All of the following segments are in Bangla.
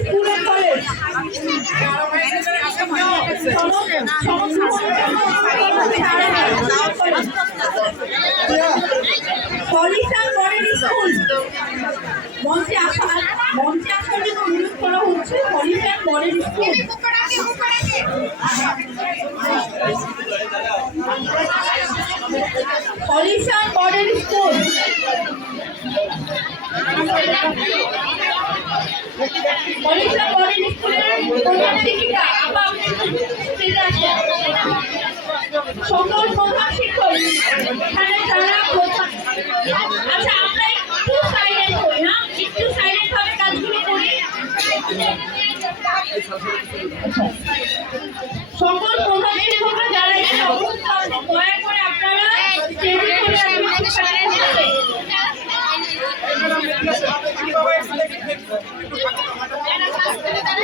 স্কুলের কলেজ আরাফা কলেজ স্কুল মঞ্চে আসা মঞ্চে হচ্ছে Hollister model school Hollister model school Hollister model স্কুলের প্রধান শিক্ষিকা আপা আপনি স্টেজে আসেন সকল প্রধান শিক্ষক এখানে তারা প্রধান আচ্ছা আমরা একটু সাইলেন্ট হই না একটু সাইলেন্ট ভাবে কাজগুলো করি সকল প্রধান শিক্ষকরা যারা এখানে অবস্থা আছেন দয়া করে আপনারা স্টেজে চলে আসবেন একটু সাইলেন্ট হবে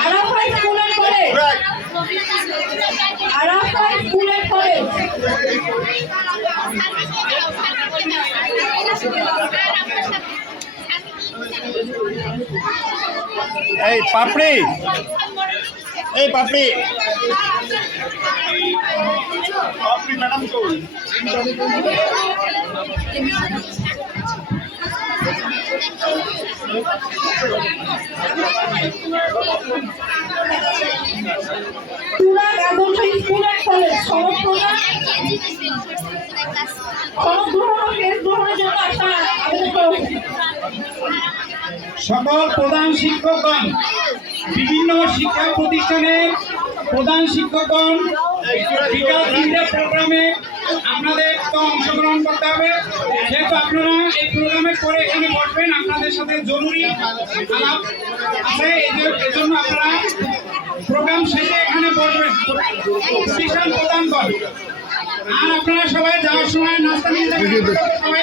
আরাফা স্কুলের কলেজ আরাফা স্কুলের কলেজ এই পাপড়ি। এই পাপড়ি। পাপড়ি ম্যাডাম স্কুলের কলেজ সনদ প্রদান সনদ গ্রহণ ও কেস গ্রহণের জন্য আপনারা আবেদন করা হচ্ছে সকল প্রধান শিক্ষকগণ, বিভিন্ন শিক্ষা প্রতিষ্ঠানের প্রধান শিক্ষকগণ, বিকাল তিনটে প্রোগ্রামে আপনাদের তো অংশগ্রহণ করতে হবে। যেহেতু আপনারা এই প্রোগ্রামে পরে এখানে বসবেন, আপনাদের সাথে জরুরি আলাপ আছে। এজন্য আপনারা প্রোগ্রাম শেষে এখানে বসবেন। প্রতিষ্ঠান প্রদানগণ আর আপনারা সবাই যাওয়ার সময় নাস্তা নিয়ে যাবেন। সবাই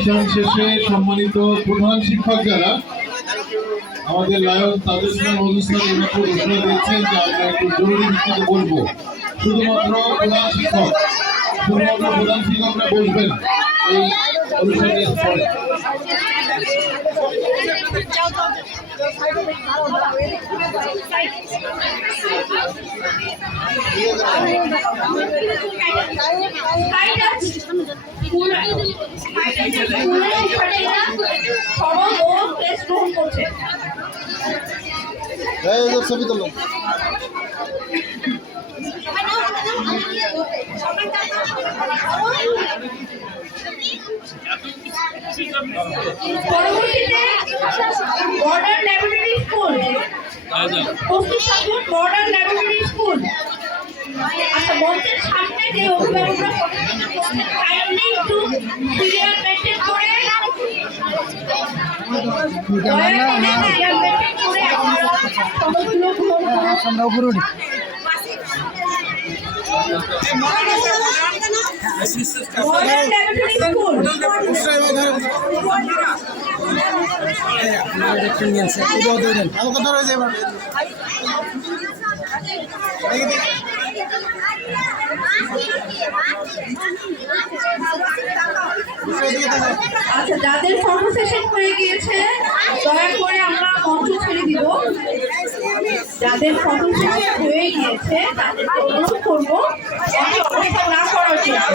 অনুষ্ঠান শেষে সম্মানিত প্রধান শিক্ষক যারা, আমাদের লায়ন তাদের সঙ্গে অনুষ্ঠান ঘোষণা দিয়েছেন যে আমরা একটু জরুরি ভিত্তিতে বলব শুধুমাত্র প্রধান শিক্ষক, শুধুমাত্র প্রধান শিক্ষকরা বসবেন এই অনুষ্ঠানের পরে। ছবি তোলো। পরবর্তীতে মডার্ন ল্যাবরেটরি স্কুল প্রস্তুত থাকুন মডার্ন ল্যাবরেটরি স্কুল আচ্ছা মঞ্চের সামনে যে অভিভাবকরা কাইন্ডলি একটু সিরিয়াল মেনটেন করে? মডার্ন ল্যাবরেটরি স্কুল আচ্ছা যাদের ফটো সেশন হয়ে গিয়েছে, দয়া করে আমরা মঞ্চ ছেড়ে দিব। যাদের ফটো সেশন হয়ে গিয়েছে, তাদেরকে অনুরোধ করব মঞ্চে অবস্থান না করার জন্য।